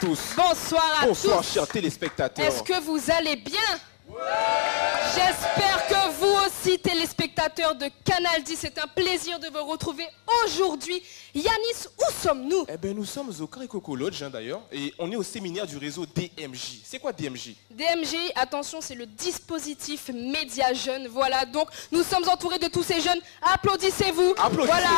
tous. Bonsoir à tous. Bonsoir, chers téléspectateurs. Est-ce que vous allez bien? J'espère que vous aussi, téléspectateurs de Canal 10, c'est un plaisir de vous retrouver aujourd'hui. Yanis, où sommes-nous? Eh bien, nous sommes au Caricoco Lodge, d'ailleurs, et on est au séminaire du réseau DMJ. C'est quoi DMJ? DMJ, attention, c'est le dispositif média jeune. Voilà, donc nous sommes entourés de tous ces jeunes. Applaudissez-vous. Voilà,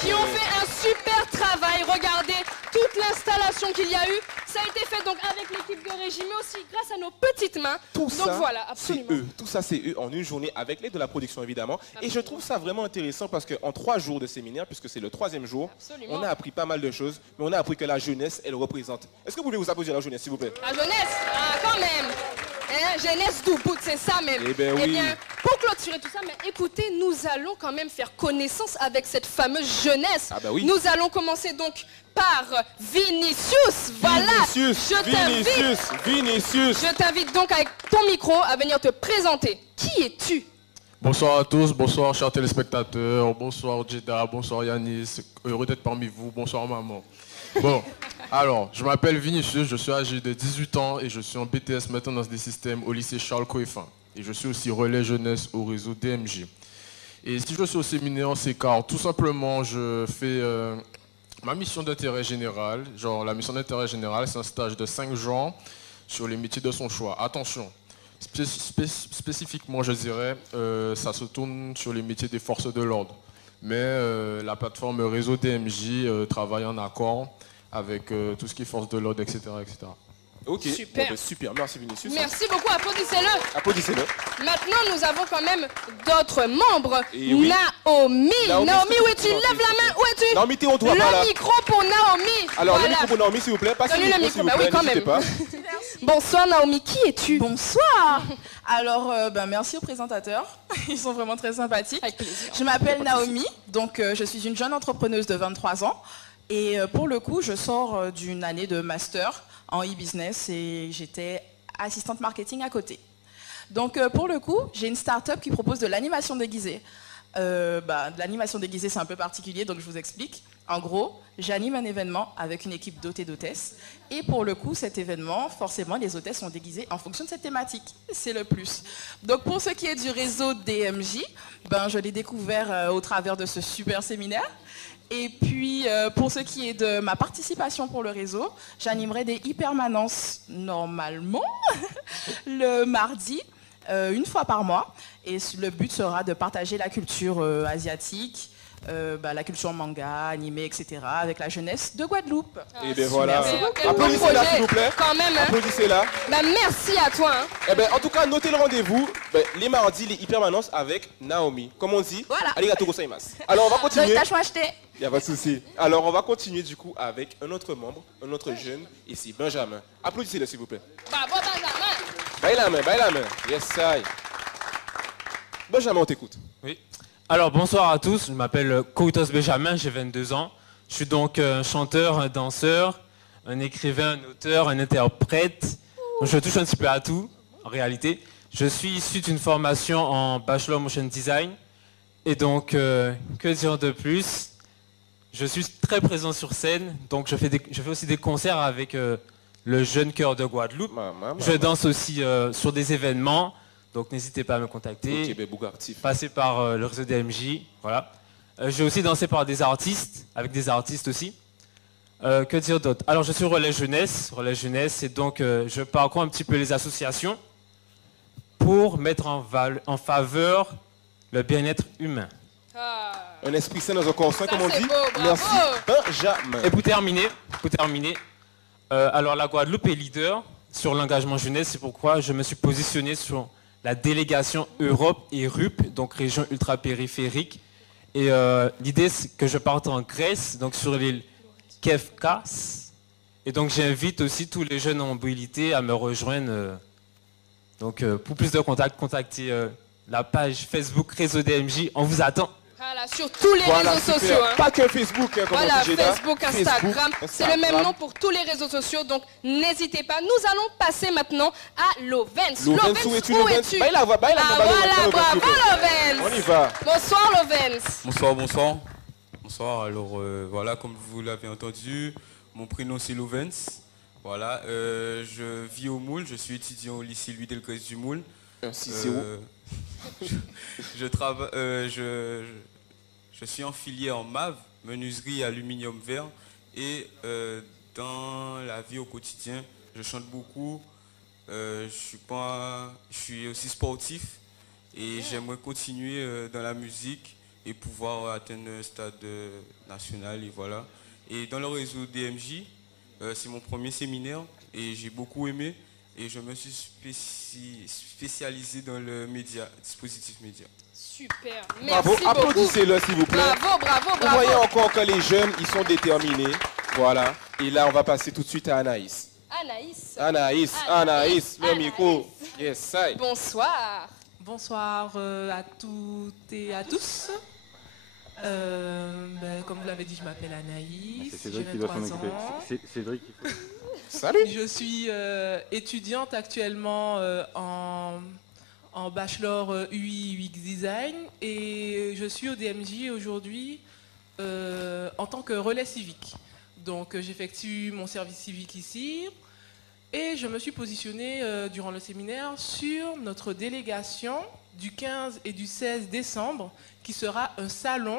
qui ont fait un super travail. Regardez toute l'installation qu'il y a eu. Ça a été fait donc avec l'équipe de régie, mais aussi grâce à nos petites mains. Tout donc ça, voilà, absolument. c'est eux. Tout ça, c'est eux en une journée avec l'aide de la production, évidemment. Absolument. Et je trouve ça vraiment intéressant parce qu'en 3 jours de séminaire, puisque c'est le 3e jour, absolument, on a appris pas mal de choses, mais on a appris que la jeunesse, elle représente. Est-ce que vous voulez vous applaudir la jeunesse, s'il vous plaît? La jeunesse, ah, quand même. Hein, jeunesse d'Ubud, c'est ça même. Eh bien, oui. Bien, pour clôturer tout ça, mais écoutez, nous allons quand même faire connaissance avec cette fameuse jeunesse. Ah bah oui. Nous allons commencer donc par Vinicius. Voilà. Vinicius, Je t'invite donc avec ton micro à venir te présenter. Qui es-tu? Bonsoir à tous, bonsoir chers téléspectateurs, bonsoir Jeda, bonsoir Yanis, heureux d'être parmi vous, bonsoir maman. Bon, alors, je m'appelle Vinicius, je suis âgé de 18 ans et je suis en BTS maintenance des systèmes au lycée Charles Coeffin. Et je suis aussi relais jeunesse au réseau DMJ. Et si je suis au séminaire, c'est car tout simplement je fais ma mission d'intérêt général. Genre la mission d'intérêt général, c'est un stage de 5 jours sur les métiers de son choix. Attention. Spécifiquement, je dirais, ça se tourne sur les métiers des forces de l'ordre. Mais la plateforme réseau DMJ travaille en accord avec tout ce qui est force de l'ordre, etc., etc. Ok, super. Bon, ben, super, merci Vinicius. Merci beaucoup, applaudissez-le. Applaudissez-le. Maintenant, nous avons quand même d'autres membres. Et oui. Naomi, où es-tu? Lève la main, où es-tu? Naomi, t'es au droit par là. Le micro pour Naomi. Alors, voilà. le micro pour Naomi, s'il vous plaît. Passez le micro, s'il vous plaît, oui, quand n'hésitez même. pas. Bonsoir Naomi, qui es-tu? Bonsoir. Alors, merci aux présentateurs. Ils sont vraiment très sympathiques. Avec plaisir. Je m'appelle Naomi, donc je suis une jeune entrepreneuse de 23 ans. Et pour le coup, je sors d'une année de master en e-business et j'étais assistante marketing à côté. Donc pour le coup, j'ai une start-up qui propose de l'animation déguisée. De l'animation déguisée, c'est un peu particulier, donc je vous explique. En gros, j'anime un événement avec une équipe d'hôtes et d'hôtesses. Et pour le coup, cet événement, forcément, les hôtesses sont déguisées en fonction de cette thématique. C'est le plus. Donc pour ce qui est du réseau DMJ, je l'ai découvert au travers de ce super séminaire. Et puis, pour ce qui est de ma participation pour le réseau, j'animerai des e-permanences normalement le mardi, une fois par mois. Et le but sera de partager la culture asiatique, la culture manga, animé, etc. avec la jeunesse de Guadeloupe. Et bien voilà. Applaudissez-la, s'il vous plaît. Quand même. Hein. Applaudissez-la. Merci à toi. Hein. Eh ben, en tout cas, notez le rendez-vous les mardis, les hypermanences avec Naomi. Comme on dit, Voilà. arigato gozaimasu. Alors, on va continuer. Il n'y a pas de souci. Alors, on va continuer du coup avec un autre membre, un autre jeune, ici, Benjamin. Applaudissez-le, s'il vous plaît. Bravo, Benjamin. Baille la main. Yes, I. Benjamin, on t'écoute. Oui. Alors, bonsoir à tous. Je m'appelle Koutos Benjamin, j'ai 22 ans. Je suis donc un chanteur, un danseur, un écrivain, un auteur, un interprète. Donc, je touche un petit peu à tout, en réalité. Je suis issu d'une formation en Bachelor Motion Design. Et donc, que dire de plus? Je suis très présent sur scène, donc je fais aussi des concerts avec le Jeune Chœur de Guadeloupe. Je danse aussi sur des événements, donc n'hésitez pas à me contacter. Passez par le réseau DMJ, voilà. J'ai aussi dansé par des artistes, avec des artistes aussi. Que dire d'autre? Alors je suis relais jeunesse, et donc je parcours un petit peu les associations pour mettre en faveur le bien-être humain. Un esprit sain dans un corps sain, comme on dit. Beau, merci, Benjamin. Et pour terminer, alors la Guadeloupe est leader sur l'engagement jeunesse, c'est pourquoi je me suis positionné sur la délégation Europe et RUP, donc région ultra-périphérique. Et l'idée, c'est que je parte en Grèce, donc sur l'île Kefkas. Et donc j'invite aussi tous les jeunes en mobilité à me rejoindre. Pour plus de contacts, contactez la page Facebook Réseau DMJ, on vous attend. Voilà, sur tous les réseaux sociaux. Hein. Pas que Facebook, comme voilà, on dit, Facebook, Instagram, c'est le même nom pour tous les réseaux sociaux, donc n'hésitez pas. Nous allons passer maintenant à Lovens. Lovens, où es-tu? Baille la voix, voilà, bravo Lovens. On y va. Bonsoir Lovens. Bonsoir. Bonsoir, alors voilà, comme vous l'avez entendu, mon prénom c'est Lovens. Voilà, je vis au Moule, je suis étudiant au lycée Louis Delgrès du Moule. Je travaille, je suis en filière en MAV, menuiserie aluminium vert, et dans la vie au quotidien, je chante beaucoup. Je suis aussi sportif et j'aimerais continuer dans la musique et pouvoir atteindre un stade national et voilà. Et dans le réseau DMJ, c'est mon premier séminaire et j'ai beaucoup aimé et je me suis spécialisé dans le dispositif média. Super, merci bravo, beaucoup. Applaudissez-le s'il vous plaît. Bravo, bravo, bravo. Vous voyez encore que les jeunes, ils sont déterminés. Voilà. Et là, on va passer tout de suite à Anaïs. Anaïs, le micro. Yes, ça. Bonsoir. Bonsoir à toutes et à tous. Comme vous l'avez dit, je m'appelle Anaïs. C'est Cédric qui doit s'en occuper. C'est Cédric qui faut. Salut. Je suis étudiante actuellement en bachelor UI UX Design et je suis au DMJ aujourd'hui en tant que relais civique. Donc j'effectue mon service civique ici et je me suis positionnée durant le séminaire sur notre délégation du 15 et du 16 décembre qui sera un salon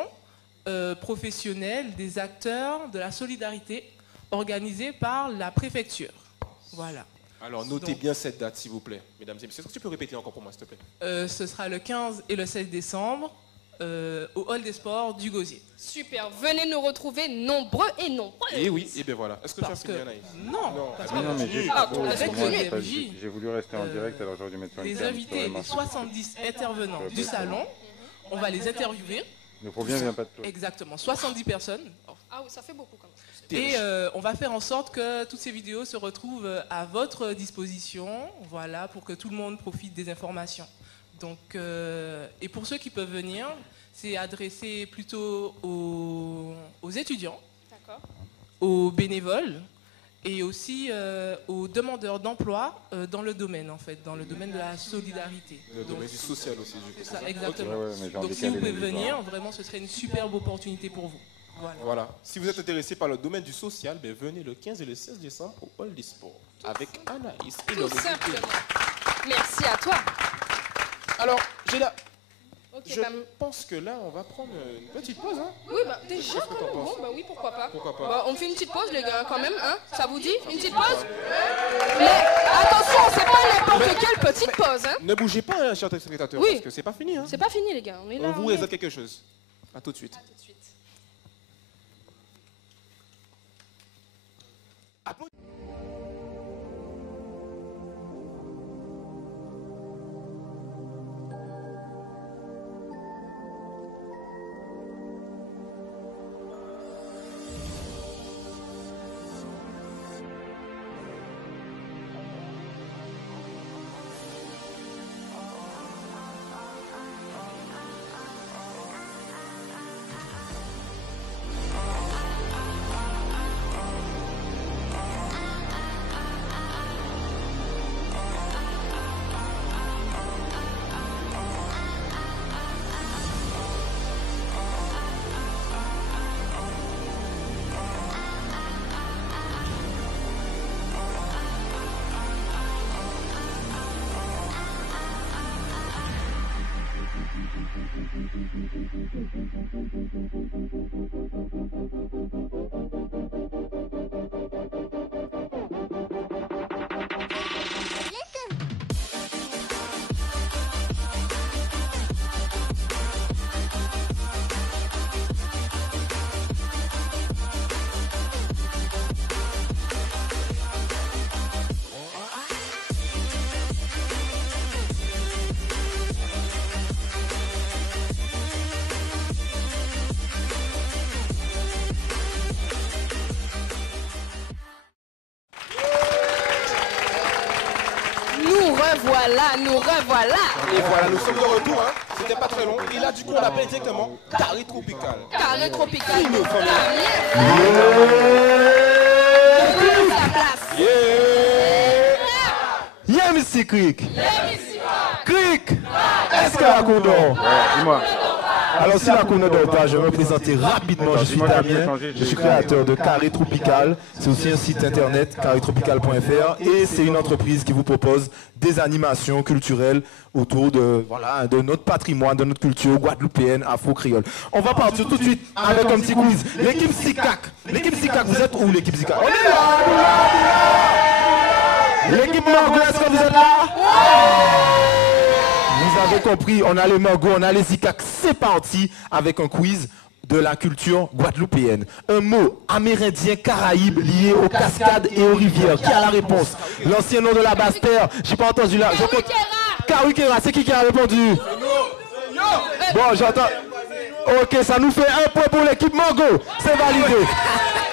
professionnel des acteurs de la solidarité organisé par la préfecture. Voilà. Alors notez bien cette date s'il vous plaît, mesdames et messieurs. Est-ce que tu peux répéter encore pour moi s'il te plaît? Ce sera le 15 et le 16 décembre au Hall des Sports du Gosier. Super, venez nous retrouver nombreux et nombreuses. Et oui, et bien voilà. Est-ce que tu as fini Anaïs? Non, mais j'ai voulu rester en direct, alors j'aurais dû mettre sur les invités, les 70 intervenants du salon, on va les interviewer. Le problème vient pas de toi. Exactement, 70 personnes. Ah oui, ça fait beaucoup quand même. Et on va faire en sorte que toutes ces vidéos se retrouvent à votre disposition, voilà, pour que tout le monde profite des informations. Donc, et pour ceux qui peuvent venir, c'est adressé plutôt aux étudiants, aux bénévoles et aussi aux demandeurs d'emploi dans le domaine, en fait, dans le domaine de la solidarité. Le domaine du social aussi. C'est ça, exactement. Okay. Donc si vous pouvez venir, vraiment, ce serait une superbe opportunité pour vous. Voilà. Si vous êtes intéressé par le domaine du social, ben venez le 15 et le 16 décembre au Hall des Sports avec Anaïs. Tout simplement. Merci à toi. Alors, Géla, je pense que là, on va prendre une petite pause. Hein? Oui, bah déjà, bon, bah oui, pourquoi pas. Bah, on fait une petite pause, les gars, quand même, hein? Ça vous dit? Une petite pause? Mais attention, c'est pas n'importe quelle petite pause, hein? Ne bougez pas, hein, chers téléspectateurs, parce que c'est pas fini. Hein? C'est pas fini, les gars. On est là. On vous réserve quelque chose. À tout de suite. Nous revoilà. Et voilà, nous sommes de retour. Hein. C'était pas très long. Et là, du coup, on l'appelle directement Carré Tropical. Carré Tropical. Yeah, Mr. Creek. Creek. Est-ce que la coudon? Dis-moi. Alors, si la connaît pas, je vais me présenter rapidement. Je suis Damien, je suis créateur de Carré Tropical. C'est aussi un site internet, carrétropical.fr. Et c'est une entreprise qui vous propose des animations culturelles autour de, voilà, de notre patrimoine, de notre culture guadeloupéenne, afro-créole. On va partir tout de suite avec un petit quiz. L'équipe SICAC. L'équipe SICAC, vous êtes où l'équipe SICAC? On est là, L'équipe Margot, est-ce que vous êtes là? Vous avez compris, on a les Margot, on a les SICAC. C'est parti avec un quiz de la culture guadeloupéenne. Un mot amérindien caraïbe lié aux cascades et aux rivières. Qui a la réponse? L'ancien nom de la Basse-Terre. J'ai pas entendu là. Karuikera, c'est qui a répondu? Bon, j'entends. Ok, ça nous fait un point pour l'équipe Margot. C'est validé.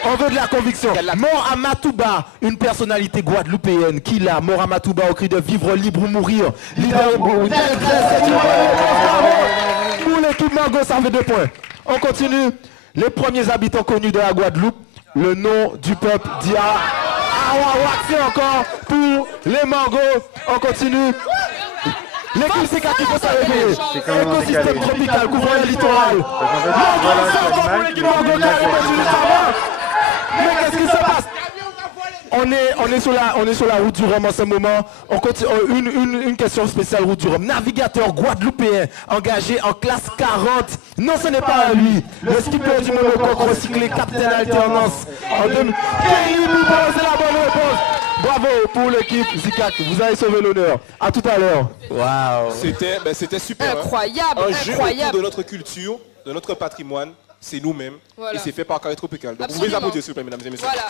On veut de la conviction. Mort Amatouba, une personnalité guadeloupéenne. Qui l'a? Mort Amatouba au cri de vivre libre ou mourir. Pour l'équipe Margot, ça fait 2 points. On continue. Les premiers habitants connus de la Guadeloupe. Le nom du peuple Dia. C'est encore pour les Margot. On continue. L'équipe SICAC qui peut s'arrêter. Écosystème tropical couvrant le littoral. C'est encore pour l'équipe Margot qui a répondu littéralement. Mais qu'est-ce qui se passe? On est sur la route du Rhum en ce moment. On continue, une question spéciale route du Rhum. Navigateur guadeloupéen engagé en classe 40. Non, ce n'est pas lui. Le skipper du monocoque recyclé, capitaine alternance. C'est la bonne réponse. Bravo pour l'équipe SICAC. Vous avez sauvé l'honneur. À tout à l'heure. Waouh. C'était super. Incroyable. Un jeu autour de notre culture, de notre patrimoine. C'est nous-mêmes, voilà. Et c'est fait par Carré Tropical. Donc vous pouvez applaudir s'il vous plaît, mesdames et messieurs. Voilà.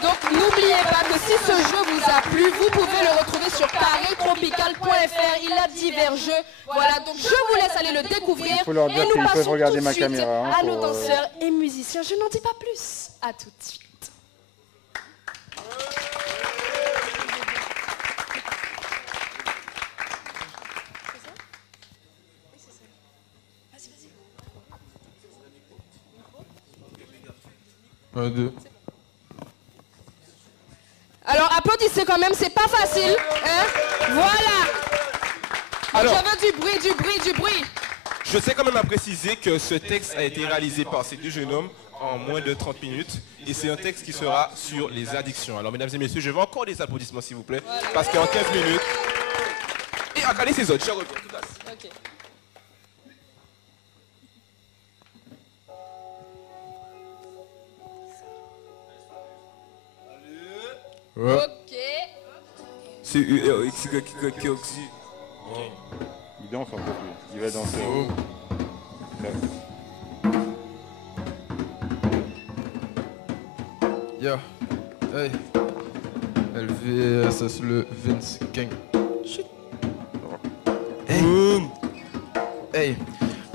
Donc n'oubliez pas que si ce jeu vous a plu, vous pouvez le retrouver sur carrétropical.fr. Il a divers jeux. Voilà, donc je vous laisse aller le découvrir. Il faut leur dire qu'ils peuvent regarder ma caméra. À nos danseurs et musiciens. Je n'en dis pas plus. À tout de suite. Un, deux. Alors applaudissez quand même, c'est pas facile. Hein? Voilà. Alors, je veux du bruit. Je sais quand même à préciser que ce texte a été réalisé par ces 2 jeunes hommes en moins de 30 minutes. Et c'est un texte qui sera sur les addictions. Alors mesdames et messieurs, je veux encore des applaudissements s'il vous plaît. Voilà. Parce qu'en 15 minutes... Et regardez ces autres, je reviens tout à l'heure. Okay. Ouais. Ok. C'est URXYKKOXY. Il danse un peu plus. Il va danser. Yeah. Hey. LVSS le Vince King. Shit. Hey. Hey.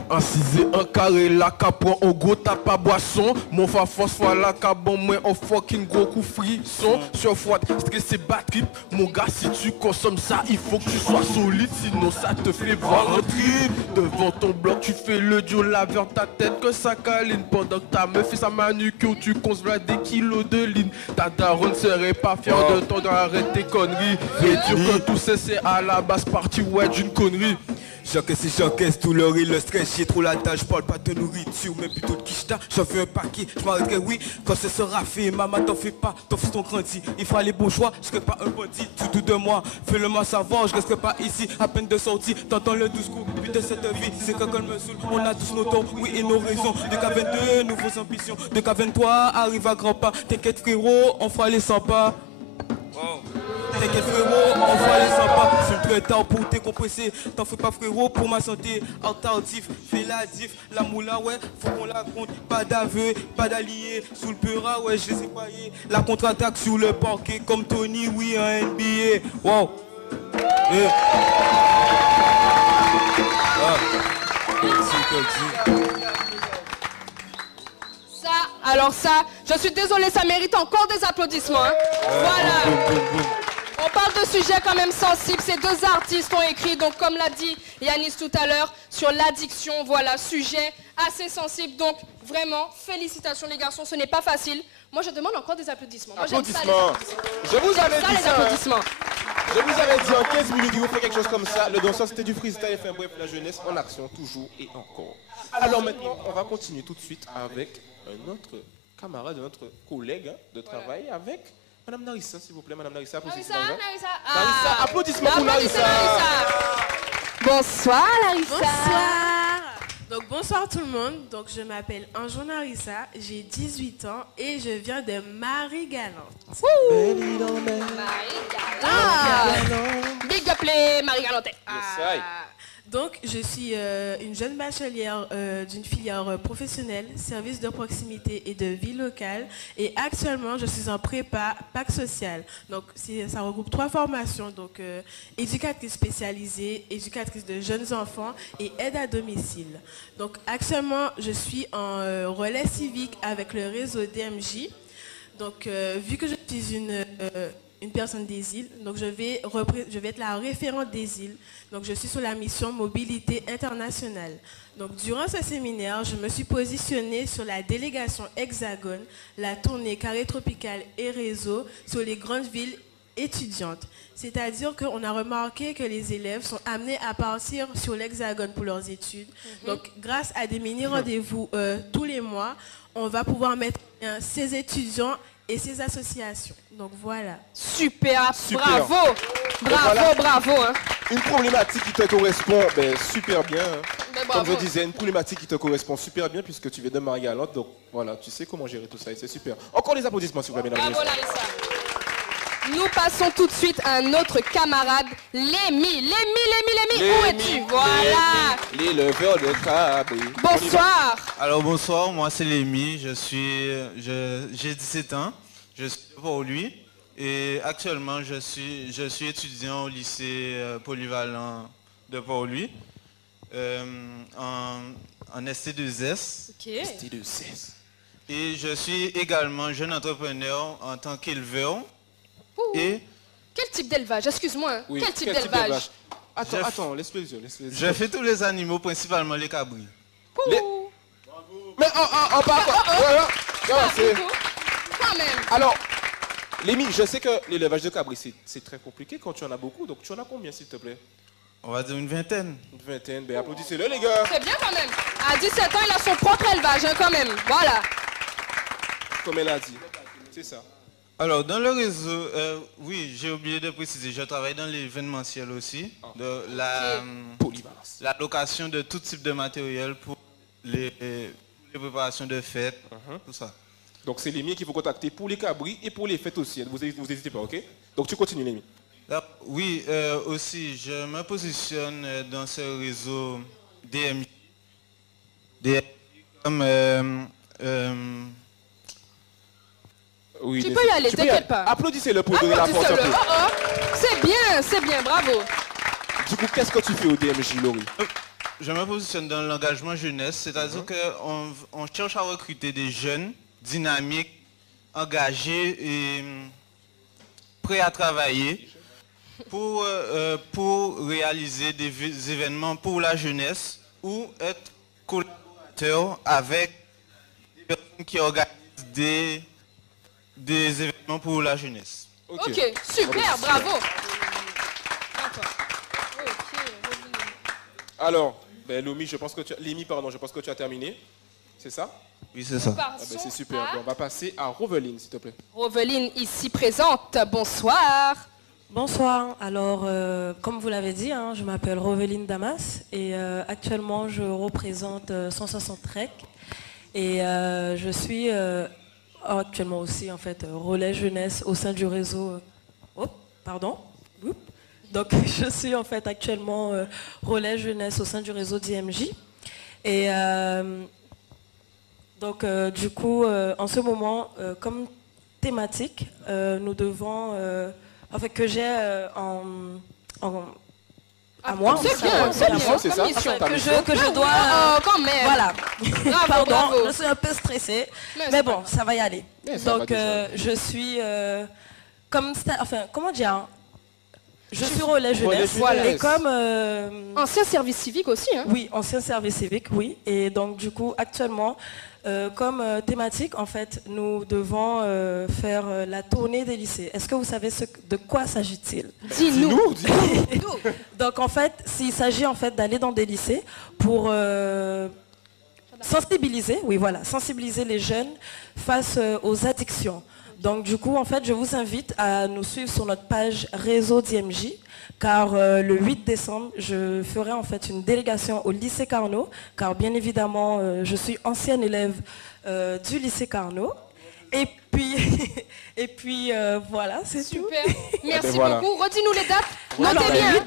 Un cisé, un carré, la capron, au gros tape à boisson. Mon fa phosphore, la cabon, moi, un fucking gros coup frisson. Sur froide, stressé, batterie. Mon gars, si tu consommes ça, il faut que tu sois solide, sinon ça te fait voir un trip. Devant ton bloc, tu fais le duo, la vers ta tête que ça câline. Pendant que ta meuf fait sa manucure, tu consommes des kilos de ligne. Ta daronne serait pas fière de toi, arrête tes conneries. Et tu que tout ça, c'est à la base partie, ouais, d'une connerie. J'encaisse tout le riz, le stress, j'ai trop la tâche, je parle pas de nourriture, mais plutôt de quicheta, j'en fais un paquet, je m'arrêterai oui, quand ce sera fait, maman t'en fais pas, ton fils ton grandit, il fera les bons choix, je serai pas un bandit, tu doutes de moi, fais-le moi savoir, je resterai pas ici, à peine de sortie, t'entends le douce coup, putain cette vie, c'est quand elle me saoule, on a tous nos torts, oui et nos raisons, de K22, nouveaux ambitions, de K23, arrive à grands pas, t'inquiète frérot, on fera les 100 pas. Wow. T'inquiète frérot, on va aller sympa. C'est très tard pour décompresser. T'en fais pas frérot pour ma santé. En tardif, fais la diff. La moula ouais, faut qu'on la compte. Pas d'aveu, pas d'allié. Sous le pera ouais, je les ai paillés. La contre-attaque sur le parquet comme Tony, oui un NBA. Wow. Yeah. Alors ça, je suis désolée, ça mérite encore des applaudissements. Hein. Voilà. On parle de sujets quand même sensibles. Ces 2 artistes ont écrit, donc comme l'a dit Yanis tout à l'heure, sur l'addiction. Voilà, sujet assez sensible. Donc vraiment, félicitations les garçons, ce n'est pas facile. Moi je demande encore des applaudissements. Applaudissements. Je vous avais dit ça. Les applaudissements. Je vous avais dit en 15 minutes, il vous faut quelque chose comme ça. Le danseur, c'était du freestyle, enfin bref, la jeunesse en action, toujours et encore. Alors maintenant, on va continuer tout de suite avec un autre camarade, un autre collègue de travail, avec Madame Narissa, s'il vous plaît. Madame Narissa, applaudissements. Narissa, applaudissements pour Narissa. Bonsoir Larissa. Bonsoir. Donc bonsoir tout le monde. Donc je m'appelle Anjo Narissa, j'ai 18 ans et je viens de Marie-Galante. Marie-Galante. Big up les Marie-Galante. Donc je suis une jeune bachelière d'une filière professionnelle, service de proximité et de vie locale. Et actuellement, je suis en prépa PAC social. Donc ça regroupe 3 formations, donc éducatrice spécialisée, éducatrice de jeunes enfants et aide à domicile. Donc actuellement, je suis en relais civique avec le réseau DMJ. Donc vu que je suis une personne des îles, donc je vais être la référente des îles. Donc je suis sur la mission mobilité internationale. Donc durant ce séminaire, je me suis positionnée sur la délégation Hexagone, la tournée Carré Tropical et Réseau sur les grandes villes étudiantes. C'est-à-dire qu'on a remarqué que les élèves sont amenés à partir sur l'Hexagone pour leurs études. Donc grâce à des mini-rendez-vous tous les mois, on va pouvoir mettre ces étudiants et ces associations. Donc voilà. Super. Bravo. Bravo. Hein. Une problématique qui te correspond super bien. Hein. Comme je disais, une problématique qui te correspond super bien puisque tu viens de Marie-Galante. Donc voilà, tu sais comment gérer tout ça et c'est super. Encore les applaudissements s'il vous plaît, mesdames et messieurs. Bravo Larissa. Nous passons tout de suite à un autre camarade, Lémi. Où es-tu? Voilà. Les leveurs de table. Bonsoir. Alors bonsoir, moi c'est Lémi, j'ai 17 ans, je suis de Port-Louis et actuellement je suis étudiant au lycée polyvalent de Port-Louis en ST2S. Okay. ST2S. Et je suis également jeune entrepreneur en tant qu'éleveur. Et quel type d'élevage? Excuse-moi. Oui, quel type d'élevage? Attends, laisse-le dire. Je fais tous les animaux, principalement les cabris. Mais on part voilà. Quand même. Alors, Lémi, je sais que l'élevage de cabris, c'est très compliqué quand tu en as beaucoup. Donc tu en as combien, s'il te plaît? On va dire une vingtaine. Une vingtaine, applaudissez-le, les gars. C'est bien quand même. À 17 ans, il a son propre élevage, hein, quand même. Voilà. Comme elle a dit. C'est ça. Alors, dans le réseau, oui, j'ai oublié de préciser, je travaille dans l'événementiel aussi, de la location de tout type de matériel pour les préparations de fêtes, tout ça. Donc, c'est Lémi qu'il faut contacter pour les cabris et pour les fêtes aussi. Vous n'hésitez pas, ok? Donc, tu continues, Lémi. Oui, aussi, je me positionne dans ce réseau DMJ. Comme... oui, tu peux y aller, t'inquiète pas. Applaudissez-le pour donner la force. C'est bien, bravo. Du coup, qu'est-ce que tu fais au DMJ, Laurie? Je me positionne dans l'engagement jeunesse, c'est-à-dire qu'on cherche à recruter des jeunes dynamiques, engagés et prêts à travailler pour réaliser des événements pour la jeunesse ou être collaborateur avec des personnes qui organisent des événements pour la jeunesse. Ok, super, bravo. Alors, Lémi, je pense que tu as terminé. C'est ça? Oui, c'est ça. C'est super. On va passer à Roveline, s'il te plaît. Roveline, ici présente. Bonsoir. Bonsoir. Alors, comme vous l'avez dit, je m'appelle Roveline Damas et actuellement, je représente 160 Trek et je suis... actuellement aussi en fait relais jeunesse au sein du réseau. Donc je suis en fait actuellement relais jeunesse au sein du réseau DMJ. Et donc du coup en ce moment comme thématique nous devons que j'ai à moi. C'est bien, c'est ça. Que je dois... quand même. Voilà. Bravo. Je suis un peu stressée. Mais bon, ça va y aller. Donc, je suis... comment dire? Je suis relais jeunesse. Voilà. Et comme... ancien service civique aussi. Hein. Oui, ancien service civique, oui. Et donc, du coup, actuellement, comme thématique, en fait, nous devons faire la tournée des lycées. Est-ce que vous savez de quoi s'agit-il? Dis-nous. Donc, en fait, il s'agit en fait d'aller dans des lycées pour sensibiliser, oui, voilà, sensibiliser les jeunes face aux addictions. Donc, du coup, en fait, je vous invite à nous suivre sur notre page Réseau DMJ, car le 8 décembre, je ferai en fait une délégation au lycée Carnot, car bien évidemment, je suis ancienne élève du lycée Carnot. Et puis, voilà, c'est tout. Super, merci beaucoup. Redis-nous les dates. Alors, Notez bien.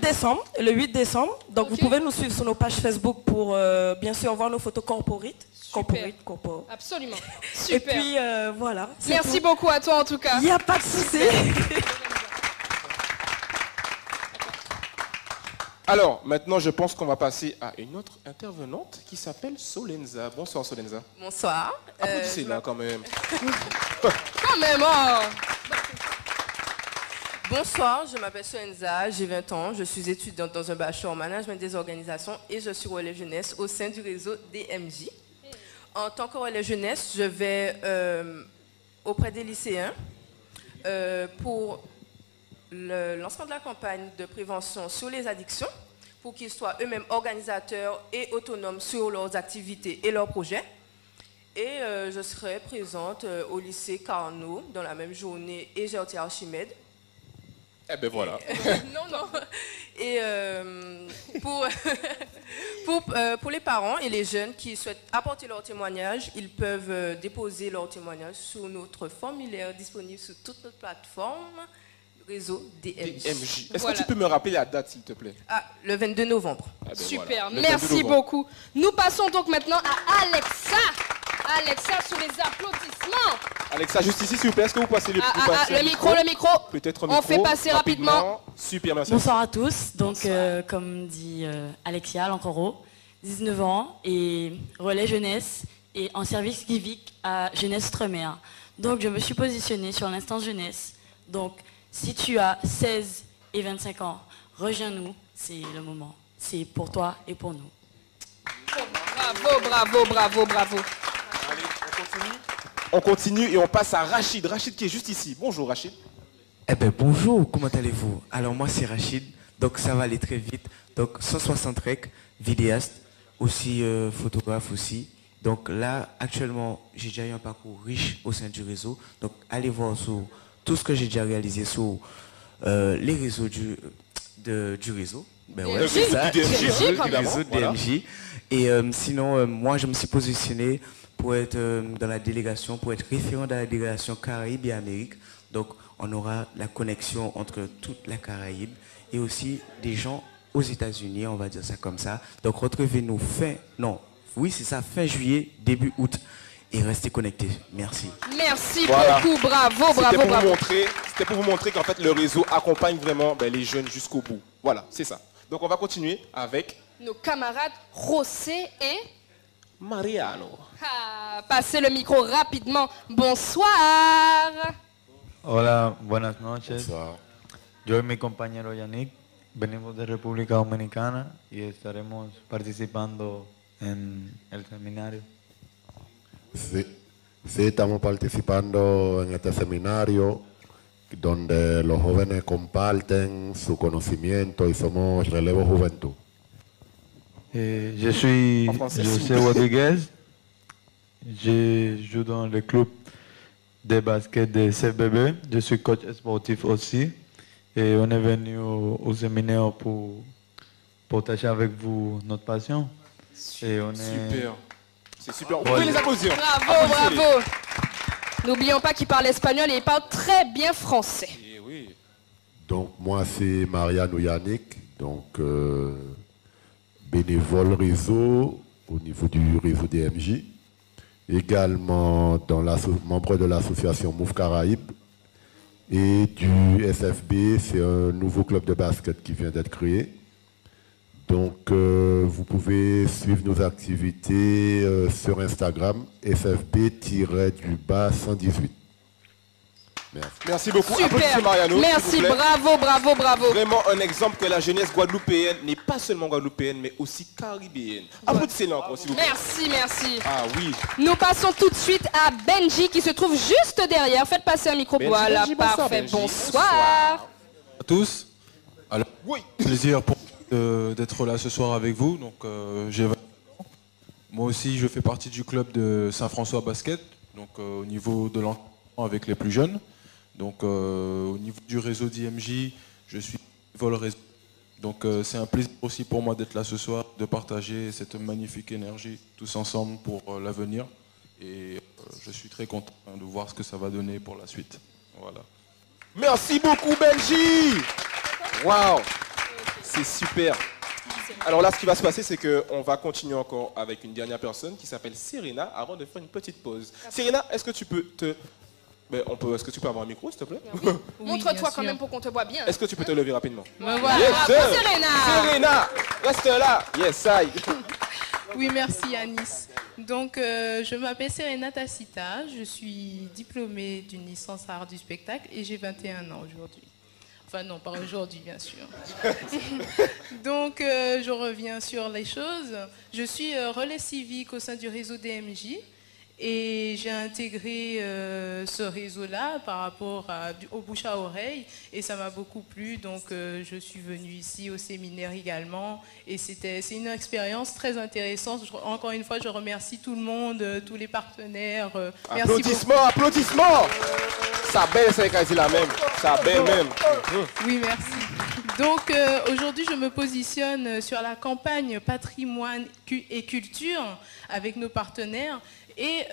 Le 8 décembre, donc vous pouvez nous suivre sur nos pages Facebook pour bien sûr voir nos photos corporate. Absolument. Super. Et puis voilà. Merci beaucoup à toi en tout cas. Il n'y a pas de souci. Alors, maintenant, je pense qu'on va passer à une autre intervenante qui s'appelle Solenza. Bonsoir, Solenza. Bonsoir. Applaudissez-la quand même. Quand même, oh. Bonsoir, je m'appelle Solenza, j'ai 20 ans, je suis étudiante dans un bachelor en management des organisations et je suis relais jeunesse au sein du réseau DMJ. En tant que relais jeunesse, je vais auprès des lycéens pour le lancement de la campagne de prévention sur les addictions pour qu'ils soient eux-mêmes organisateurs et autonomes sur leurs activités et leurs projets. Et je serai présente au lycée Carnot dans la même journée et Gertier Archimède. Eh ben voilà. Non. Et pour les parents et les jeunes qui souhaitent apporter leur témoignage, ils peuvent déposer leur témoignage sur notre formulaire disponible sur toute notre plateforme réseau DMJ. Est-ce que tu peux me rappeler la date, s'il te plaît? Le 22 novembre. Ah ben super, voilà. merci beaucoup. Nous passons donc maintenant à Alexa. Alexa, sur les applaudissements. Alexa, juste ici, s'il vous plaît, est-ce que vous passez le micro? Peut-être On fait passer rapidement. Super, merci. Bonsoir à tous. Donc, comme dit Alexia Lancoro, 19 ans et relais jeunesse et en service civique à Jeunesse Outre-mer. Donc, je me suis positionnée sur l'instance jeunesse. Donc, si tu as 16 et 25 ans, rejoins-nous, c'est le moment. C'est pour toi et pour nous. Bravo. Allez, on continue et on passe à Rachid. Rachid qui est juste ici. Bonjour Rachid. Eh bien bonjour, comment allez-vous? Alors moi c'est Rachid, donc ça va aller très vite. Donc 160 rec, vidéaste, aussi photographe aussi. Donc là actuellement j'ai déjà eu un parcours riche au sein du réseau. Donc allez voir sur tout ce que j'ai déjà réalisé sur les réseaux du réseau. Ben ouais, c'est ça, le réseau DMJ. Et sinon moi je me suis positionné pour être dans la délégation, pour être référent dans la délégation Caraïbes et Amérique. Donc, on aura la connexion entre toute la Caraïbe et aussi des gens aux États-Unis, on va dire ça comme ça. Donc, retrouvez-nous fin juillet, début août. Et restez connectés. Merci. Merci beaucoup, bravo. C'était pour vous montrer qu'en fait, le réseau accompagne vraiment les jeunes jusqu'au bout. Voilà, c'est ça. Donc, on va continuer avec nos camarades José et Mariano. Passez le micro rapidement. Bonsoir. Hola, buenas noches. Bonsoir. Yo y mi compañero Yannick venimos de República Dominicana y estaremos participando en el seminario. Sí, estamos participando en este seminario donde los jóvenes comparten su conocimiento y somos relevo juventud. Je suis José Rodriguez, je joue dans le club de basket de CFBB, je suis coach sportif aussi et on est venu au séminaire pour partager avec vous notre passion. Et on super, c'est super, vous pouvez les applaudir. Bravo. N'oublions pas qu'il parle espagnol et il parle très bien français. Oui. Donc moi c'est Mariano Yannick, donc bénévole réseau au niveau du réseau DMJ, également membre de l'association Move Caraïbes et du SFB, c'est un nouveau club de basket qui vient d'être créé. Donc vous pouvez suivre nos activités sur Instagram, FFB-118. Merci beaucoup. Super. Applaudissez Mariano. Merci, bravo, bravo, bravo. Vraiment un exemple que la jeunesse guadeloupéenne n'est pas seulement guadeloupéenne, mais aussi caribéenne. Applaudissez-le encore, s'il vous plaît. Merci, merci. Ah oui. Nous passons tout de suite à Benji qui se trouve juste derrière. Faites passer un micro. Benji, Voilà, Benji, bonsoir, parfait. Benji. Bonsoir. À tous. Alors, oui. Plaisir d'être là ce soir avec vous. Donc, j'ai 20 ans. Moi aussi, je fais partie du club de Saint-François Basket, donc au niveau de l'entraînement avec les plus jeunes. Donc, au niveau du réseau d'IMJ, je suis vol réseau. Donc, c'est un plaisir aussi pour moi d'être là ce soir, de partager cette magnifique énergie tous ensemble pour l'avenir. Et je suis très content de voir ce que ça va donner pour la suite. Voilà. Merci beaucoup, Benji. Waouh, c'est super. Alors là, ce qui va se passer, c'est qu'on va continuer encore avec une dernière personne qui s'appelle Serena avant de faire une petite pause. Serena, est-ce que tu peux te... Est-ce que tu peux avoir un micro, s'il te plaît? Oui. Montre-toi quand même pour qu'on te voit bien. Est-ce que tu peux te lever rapidement? Voilà. Yes, Bravo, Serena. Serena, reste là. Yes, I. Oui, merci Anis. Donc, je m'appelle Serena Tacita, je suis diplômée d'une licence art du spectacle et j'ai 21 ans aujourd'hui. Enfin non, pas aujourd'hui bien sûr. Donc, je reviens sur les choses. Je suis relais civique au sein du réseau DMJ. Et j'ai intégré ce réseau-là par rapport au bouche à oreille et ça m'a beaucoup plu. Donc je suis venue ici au séminaire également et c'est une expérience très intéressante. Encore une fois, je remercie tout le monde, tous les partenaires. Applaudissements, applaudissements. Ça belle, c'est quasi la même. Ça belle même. Oui, merci. Donc aujourd'hui, je me positionne sur la campagne patrimoine et culture avec nos partenaires. Et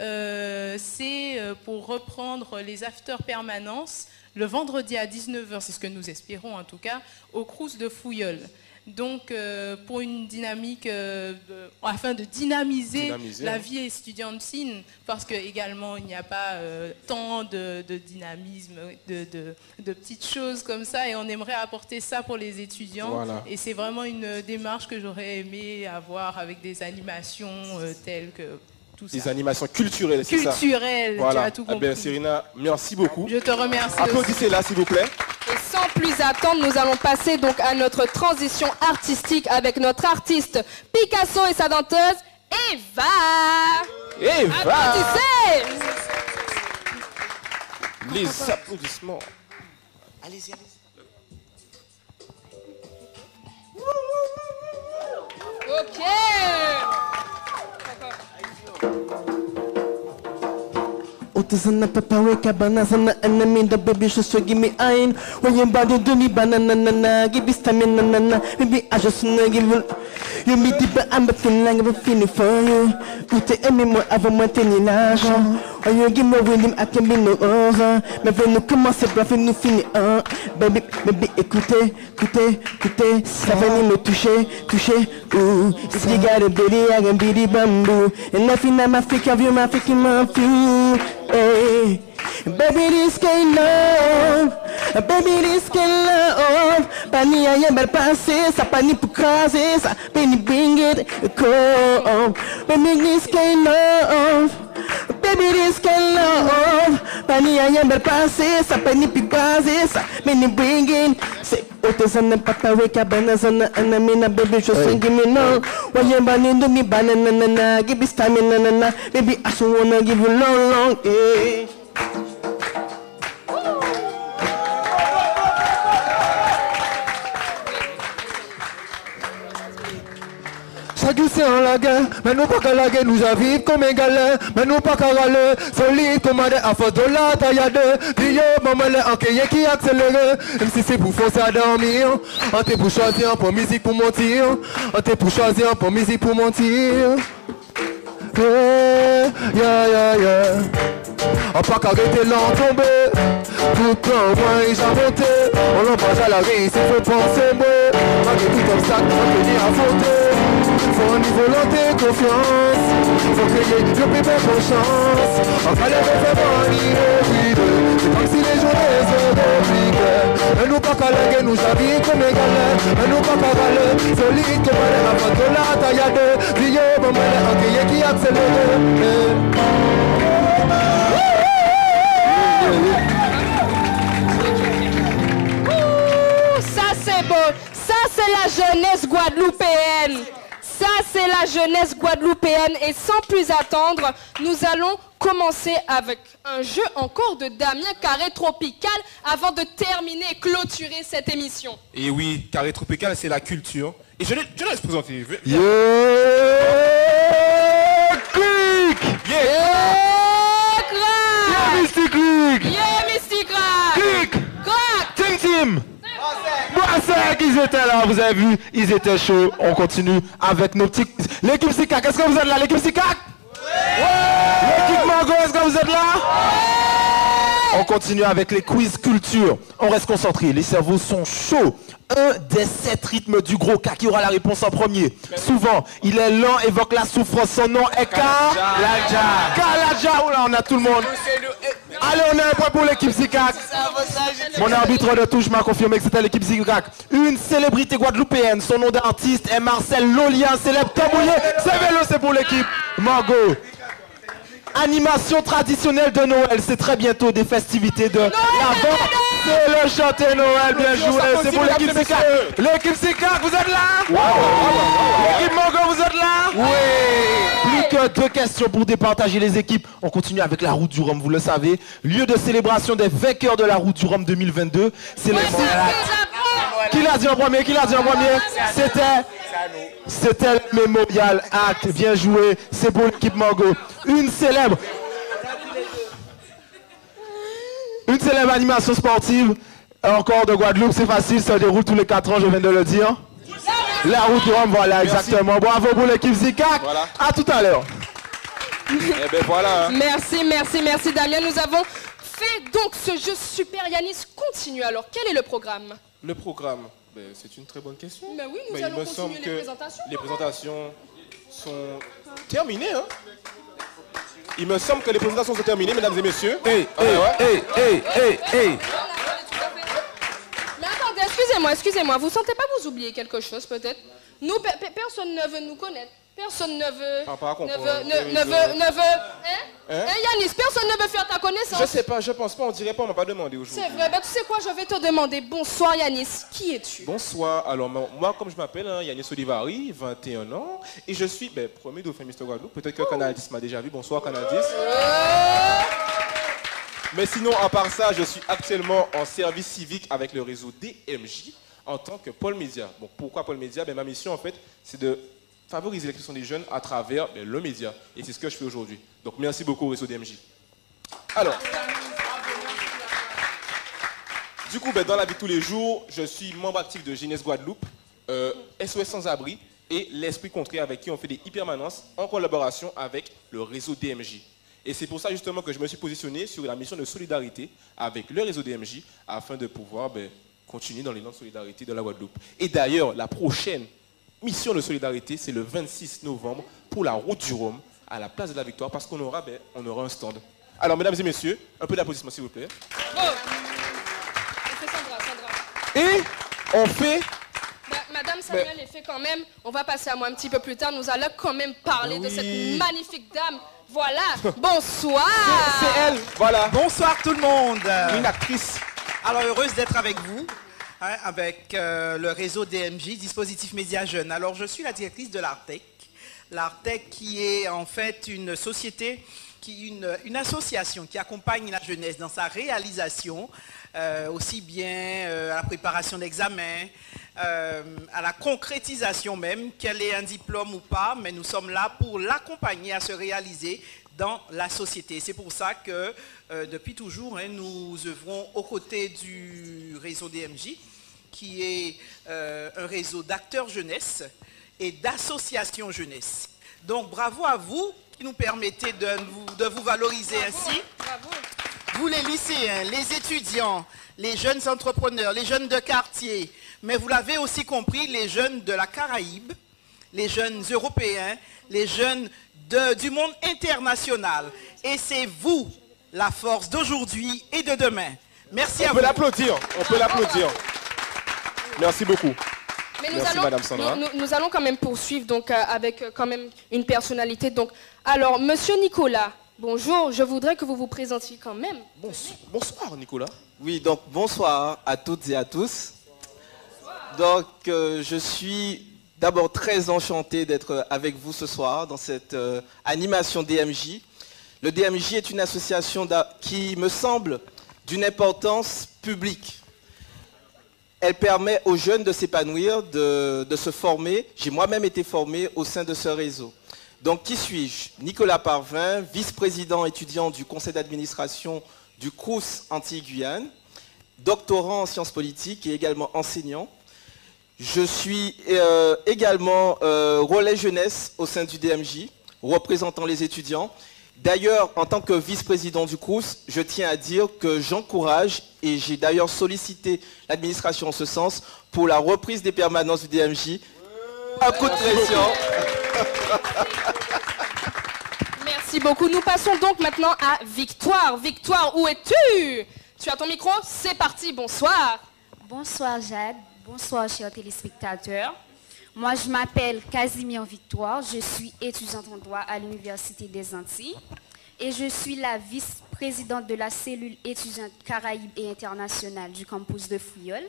c'est pour reprendre les after-permanences le vendredi à 19h, c'est ce que nous espérons en tout cas, au Crous de Fouilleul. Donc pour une dynamique, afin de dynamiser la vie estudiantine, parce qu'également il n'y a pas tant de dynamisme, de petites choses comme ça, et on aimerait apporter ça pour les étudiants. Voilà. Et c'est vraiment une démarche que j'aurais aimé avoir avec des animations telles que... Des animations culturelles, c'est ça? Culturelles, voilà. tu as tout compris. Serena, merci beaucoup. Je te remercie. Applaudissez-la, s'il vous plaît. Et sans plus attendre, nous allons passer donc à notre transition artistique avec notre artiste Picasso et sa danseuse Eva. Eva. Applaudissez. Les applaudissements. Allez-y, allez-y. Ok. Utazana papa wake banana enemy the baby just so give me iron when your body do me banana give me stamina na baby I just wanna give you me deep I'm feeling like I'm feeling for you you te aimes moi avant moi tenir l'argent when you give me rhythm I can be no over mais veux nous commencer bref nous finir baby écoutez ça va me toucher if you got a baby I can be the bamboo and nothing I'm African view my African man feel. Hey, baby, this can't love. Baby, this can't love. Pani aïe bel passé, ça pani pour craser, ça pani bring it cold. Baby, this can't love. Baby, this can't love. Pani aïe bel passé, ça pani pour craser, ça pani bring it. C'est Utazana papa wake up banana and baby just give me no. When you bani do me banana give me stamina na baby I just wanna give you long yeah. Ça douce en la guerre, mais nous pas qu'à la guerre, nous à vivre comme un galère, mais nous pas qu'à râler, solide comme à force de la taille à deux, puis maman les enquêtés qui accélèrent, même si c'est pour forcer à dormir, on t'est pour choisir pour musique pour mentir, on t'est pour choisir pour musique pour mentir. Yeah. On pas qu'arrêter l'entombé, tout le moins il a monté, on l'embrasse à la réussite, faut penser beau, malgré tout obstacle, on venir à fauter. Faut une volonté, confiance. Faut créer le plus belle conscience. On va les faire vivre. C'est comme si les journées étaient piquées. Mais nous pas qu'à la guerre, nous habillons comme des galères. Mais nous pas qu'à râler. Solide comme elle avant de la taille à deux. Vieux, maman, les enquêtés qui accélèrent. la jeunesse guadeloupéenne. Ça, c'est la jeunesse guadeloupéenne. Et sans plus attendre, nous allons commencer avec un jeu encore de Damien Carré Tropical avant de terminer et clôturer cette émission. Et oui, Carré Tropical, c'est la culture. Et je laisse présenter. Yeah! Click! Yeah! Crack! Yeah, Mystic Click! Yeah, Mystic Crack! Click! Crack! Team Team! Boissec, ils étaient là, vous avez vu, ils étaient chauds. On continue avec nos petits... L'équipe Sicac, est-ce que vous êtes là, l'équipe Sicac? Ouais! L'équipe Mango, est-ce que vous êtes là? Ouais! On continue avec les quiz culture. On reste concentré, les cerveaux sont chauds. Un des 7 rythmes du gros K qui aura la réponse en premier. Souvent, il est lent, évoque la souffrance. Son nom est Kalaja. Kalaja, oh là, on a tout le monde. Allez, on a un point pour l'équipe Sicac. Mon arbitre de touche m'a confirmé que c'était l'équipe Sicac. Une célébrité guadeloupéenne. Son nom d'artiste est Marcel Lolien, célèbre tambouillé. C'est vélo, c'est pour l'équipe Mango. Animation traditionnelle de Noël, c'est très bientôt des festivités de l'Avent. C'est le chanté Noël, bien joué, c'est pour l'équipe Sicac. L'équipe Sicac, vous êtes là? L'équipe Mango, vous êtes là? Oui. Plus que 2 questions pour départager les équipes. On continue avec la route du Rhum, vous le savez. Lieu de célébration des vainqueurs de la route du Rhum 2022. C'est le... Qui l'a dit en premier? Qui l'a dit en premier? C'était le Memorial Act. Bien joué, c'est pour l'équipe Mango. Une célèbre animation sportive, encore de Guadeloupe, c'est facile, ça déroule tous les 4 ans, je viens de le dire. La route du Rhum, voilà, exactement. Bravo pour l'équipe Sicac. Voilà. À tout à l'heure. Eh ben voilà. Merci Damien. Nous avons fait donc ce jeu super. Yanis, continue alors. Quel est le programme? Le programme, c'est une très bonne question. Mais oui, nous allons continuer les présentations. Les présentations sont terminées, hein? Il me semble que les présentations sont terminées, mesdames et messieurs. Mais attendez, excusez-moi, vous sentez pas que vous oubliez quelque chose peut-être? Nous, personne ne veut nous connaître. Personne ne veut... Yanis, personne ne veut faire ta connaissance. Je sais pas, je pense pas, on dirait pas, on m'a pas demandé aujourd'hui. C'est vrai, tu sais quoi, je vais te demander. Bonsoir Yanis, qui es-tu? Bonsoir, alors moi comme je m'appelle Yanis Olivari, 21 ans, et je suis premier dauphin Mister Guadeloupe. Peut-être que Canal 10 m'a déjà vu, bonsoir Canal 10. Mais sinon, à part ça, je suis actuellement en service civique avec le réseau DMJ en tant que Pôle Média. Bon, pourquoi Pôle Média? Ma mission en fait, c'est de favoriser l'expression des jeunes à travers le média. Et c'est ce que je fais aujourd'hui. Donc merci beaucoup au réseau DMJ. Alors, du coup, dans la vie de tous les jours, je suis membre actif de Jeunesse Guadeloupe, SOS Sans Abri et l'Esprit Contré avec qui on fait des e-permanences en collaboration avec le réseau DMJ. Et c'est pour ça justement que je me suis positionné sur la mission de solidarité avec le réseau DMJ afin de pouvoir continuer dans l'élan de solidarité de la Guadeloupe. Et d'ailleurs, la prochaine mission de solidarité, c'est le 26 novembre pour la route du Rhum à la place de la Victoire parce qu'on aura, un stand. Alors, mesdames et messieurs, un peu d'applaudissements s'il vous plaît. Et on fait... Madame Samuel est fait quand même, on va passer à moi un petit peu plus tard, nous allons quand même parler de cette magnifique dame. Voilà, bonsoir. C'est elle, voilà. Bonsoir tout le monde. Une actrice. Alors, heureuse d'être avec vous. Avec le réseau DMJ, Dispositif Média Jeunes. Alors, je suis la directrice de l'Artec. L'Artec qui est en fait une société, une association qui accompagne la jeunesse dans sa réalisation, aussi bien à la préparation d'examens, à la concrétisation même, qu'elle ait un diplôme ou pas, mais nous sommes là pour l'accompagner à se réaliser dans la société. C'est pour ça que depuis toujours, nous œuvrons aux côtés du réseau DMJ, qui est un réseau d'acteurs jeunesse et d'associations jeunesse. Donc bravo à vous qui nous permettez de vous valoriser ainsi. Bravo. Vous les lycéens, les étudiants, les jeunes entrepreneurs, les jeunes de quartier, mais vous l'avez aussi compris, les jeunes de la Caraïbe, les jeunes européens, les jeunes du monde international. Et c'est vous, la force d'aujourd'hui et de demain. Merci à vous. On peut l'applaudir. Merci beaucoup. Mais merci Madame Sandra. Nous allons quand même poursuivre donc, avec quand même une personnalité. Donc, alors, Monsieur Nicolas, bonjour, je voudrais que vous vous présentiez quand même. Bonsoir Nicolas. Oui, donc bonsoir à toutes et à tous. Donc, je suis d'abord très enchanté d'être avec vous ce soir dans cette animation DMJ. Le DMJ est une association qui me semble d'une importance publique. Elle permet aux jeunes de s'épanouir, de se former. J'ai moi-même été formé au sein de ce réseau. Donc, qui suis-je? Nicolas Parvin, vice-président étudiant du conseil d'administration du Crous Antilles-Guyane, doctorant en sciences politiques et également enseignant. Je suis également relais jeunesse au sein du DMJ, représentant les étudiants. D'ailleurs, en tant que vice-président du Crous, je tiens à dire que j'encourage, et j'ai d'ailleurs sollicité l'administration en ce sens, pour la reprise des permanences du DMJ. Un coup de pression. Merci beaucoup. Nous passons donc maintenant à Victoire. Victoire, où es-tu? Tu as ton micro? C'est parti, bonsoir. Bonsoir Jade, bonsoir chers téléspectateurs. Moi je m'appelle Casimir Victoire, je suis étudiante en droit à l'Université des Antilles et je suis la vice-présidente de la cellule étudiante Caraïbes et internationale du campus de Fouillol.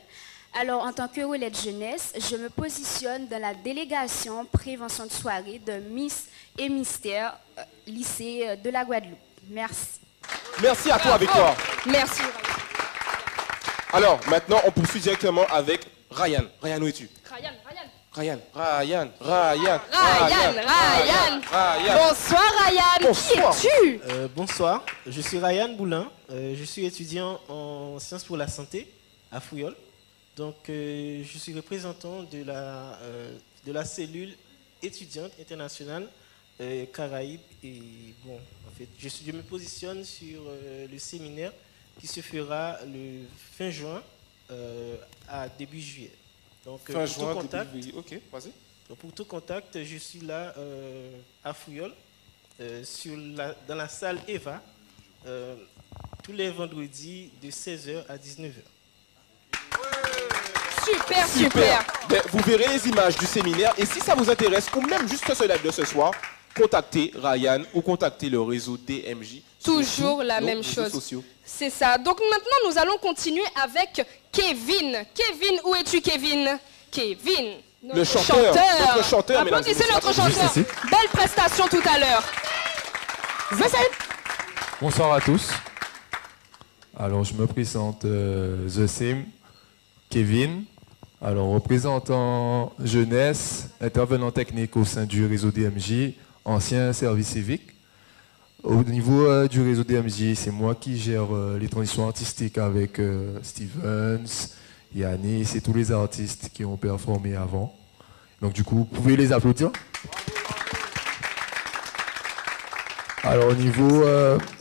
Alors en tant que relais de jeunesse, je me positionne dans la délégation prévention de soirée de Miss et Mystère lycée de la Guadeloupe. Merci. Merci à toi Victoire. Merci. Alors maintenant on poursuit directement avec Ryan. Ryan, où es-tu? Ryan. Bonsoir Ryan. Bonsoir. Qui es-tu? Bonsoir, je suis Ryan Boulin. Je suis étudiant en sciences pour la santé à Fouillol. Donc je suis représentant de la cellule étudiante internationale Caraïbes. Et bon, en fait, je me positionne sur le séminaire qui se fera le fin juin à début juillet. Donc, fin juin, contact, début juillet. Ok, vas-y. Donc, pour tout contact, je suis là à Fouillol, dans la salle Eva, tous les vendredis de 16h à 19h. Super. Ben, vous verrez les images du séminaire et si ça vous intéresse, ou même juste ce live de ce soir, contactez Ryan ou contactez le réseau DMJ. Toujours la même chose. C'est ça. Donc maintenant, nous allons continuer avec Kevin. Kevin, où es-tu Kevin? Kevin, le chanteur. Notre chanteur. Applaudissez notre chanteur. Belle prestation tout à l'heure. Bonsoir à tous. Alors, je me présente The Sim, Kevin. Alors, représentant jeunesse, intervenant technique au sein du réseau DMJ, ancien service civique. Au niveau du réseau DMJ, c'est moi qui gère les transitions artistiques avec Stevens, Yanis et tous les artistes qui ont performé avant. Donc du coup, vous pouvez les applaudir. Alors au niveau,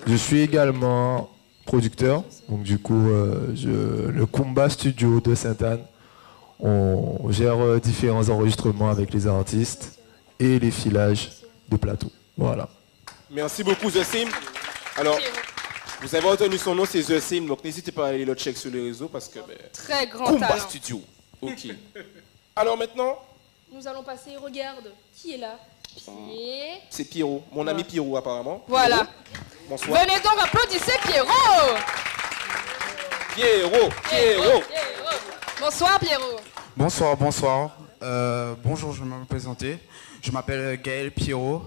je suis également producteur. Donc du coup, le Kumba Studio de Sainte-Anne, on gère différents enregistrements avec les artistes et les filages de plateau. Voilà. Merci beaucoup The Sim. Alors, vous avez retenu son nom, c'est The Sim, donc n'hésitez pas à aller le check sur les réseaux parce que... Très grand Kumba talent. Studio. Ok. Alors maintenant... Nous allons passer, regarde, qui est là? C'est Pierrot, mon ami Pierrot apparemment. Voilà. Pierrot. Bonsoir. Venez donc applaudissez Pierrot. Pierrot. Bonsoir Pierrot. Bonsoir. Bonjour, je vais me présenter. Je m'appelle Gaël Pierrot,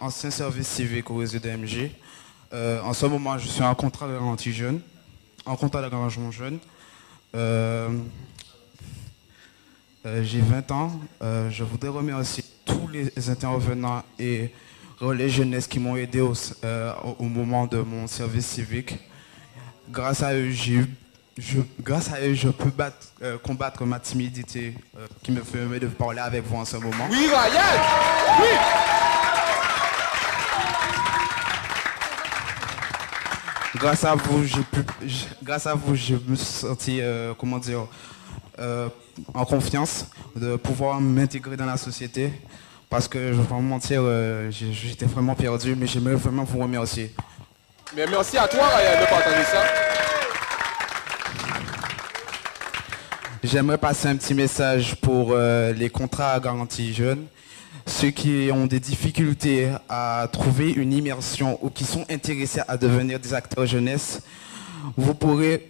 ancien service civique au réseau DMJ. En ce moment, je suis en contrat de garantie jeune, en contrat d'engagement jeune. J'ai 20 ans. Je voudrais remercier tous les intervenants et relais jeunesse qui m'ont aidé au moment de mon service civique. Grâce à eux, je peux combattre ma timidité qui me permet de parler avec vous en ce moment. Oui, Ryan. Oui. Grâce à vous, je me suis senti, en confiance de pouvoir m'intégrer dans la société. Parce que, je ne vais pas me mentir, j'étais vraiment perdu, mais j'aimerais vraiment vous remercier. Mais merci à toi, Ryan, de partager ça. J'aimerais passer un petit message pour les contrats à garantie jeunes. Ceux qui ont des difficultés à trouver une immersion ou qui sont intéressés à devenir des acteurs jeunesse, vous pourrez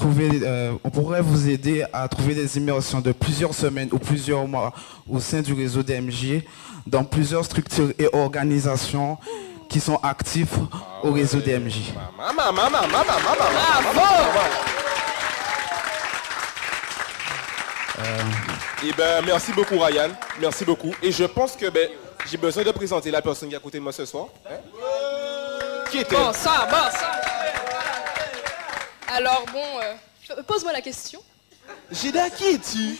on pourrait vous aider à trouver des immersions de plusieurs semaines ou plusieurs mois au sein du réseau DMJ, dans plusieurs structures et organisations qui sont actifs au réseau DMJ. Eh ben, merci beaucoup Ryan, merci beaucoup. Et je pense que j'ai besoin de présenter la personne qui est à côté de moi ce soir. Hein? Qui était? Bon, ça. Alors pose-moi la question. Jada, qui es-tu?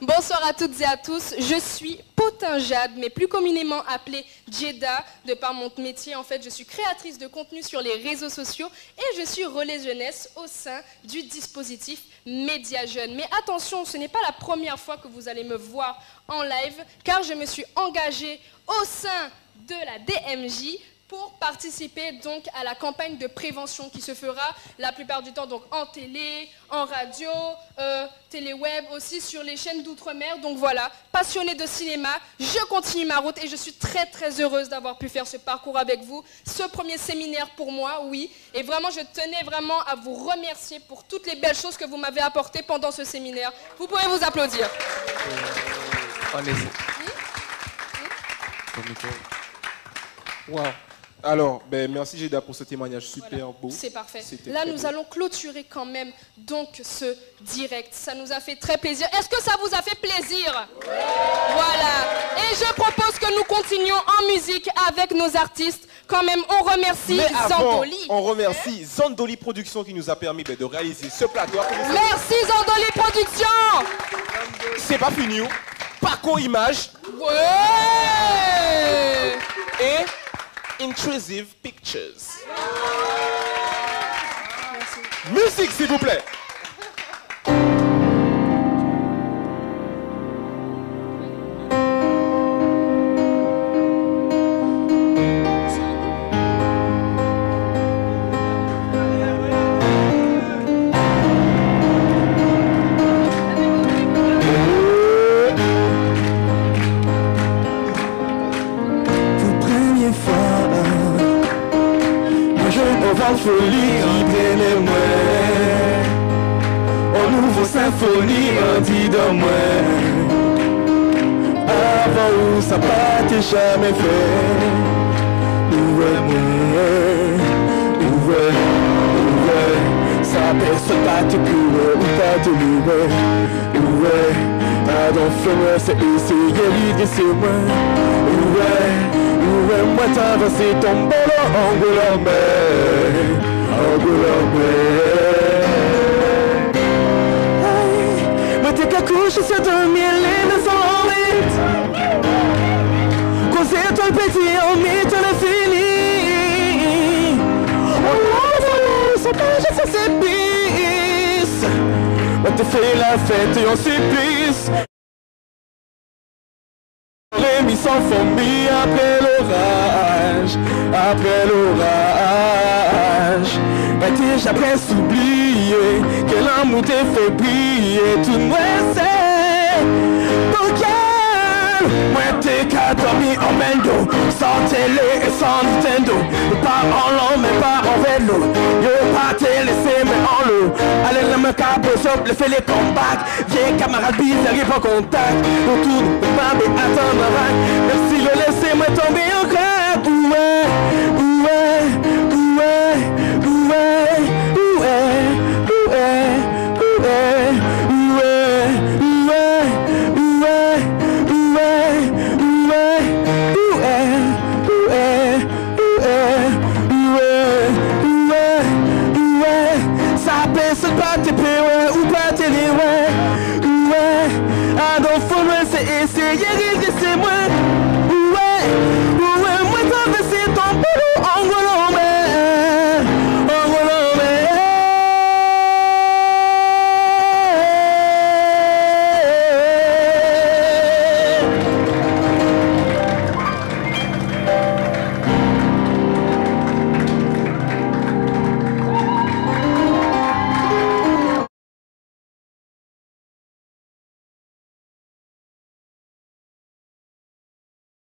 Bonsoir à toutes et à tous, je suis Potin Jade, mais plus communément appelée Jada, de par mon métier. En fait, je suis créatrice de contenu sur les réseaux sociaux et je suis relais jeunesse au sein du dispositif Média Jeune. Mais attention, ce n'est pas la première fois que vous allez me voir en live, car je me suis engagée au sein de la DMJ pour participer donc à la campagne de prévention qui se fera la plupart du temps donc en télé, en radio, téléweb, aussi sur les chaînes d'outre-mer. Donc voilà, passionnée de cinéma, je continue ma route et je suis très très heureuse d'avoir pu faire ce parcours avec vous. Ce premier séminaire pour moi, oui. Et vraiment, je tenais vraiment à vous remercier pour toutes les belles choses que vous m'avez apportées pendant ce séminaire. Vous pouvez vous applaudir. Wow. Alors, merci Jada pour ce témoignage super beau. C'est parfait. Là, nous allons clôturer quand même donc ce direct. Ça nous a fait très plaisir. Est-ce que ça vous a fait plaisir? Voilà. Et je propose que nous continuions en musique avec nos artistes. Quand même, on remercie Zandoli. On remercie Zandoli Productions qui nous a permis de réaliser ce plateau. Merci Zandoli Productions. C'est pas fini. Paco Image. Ouais. Et Intrusive Pictures. Musique, s'il vous plaît. Folie qui prenait moi, en nouveau symphonie dit de moi. Avant où ça pas t'est jamais fait. Ouvrez, ça personne pas te curer ou pas te libérer. Ouvrez, pardon fais-moi, c'est essayer l'idée c'est moi. Ouvrez, moi t'avancer ton bolo en moi t'es qu'à coucher sur dormir les maisons vite. Causer toi le petit en mythe le fini. On ça pas juste ça c'est pisse. Moi t'es fait la fête et on supplice. Les mis sans fourmis après l'orage. J'ai après s'oublier que l'amour t'a fait briller. Tout moi c'est pour qu'elle. Moi t'es qu'à dormir en bendo, sans télé et sans Nintendo. Pas en long mais pas en vélo. Yo pas te laisser mais en l'eau. Allez le me cap up, le fait les combats. Viens camarade bizarre pas contact. Autour de pas mais attendre avant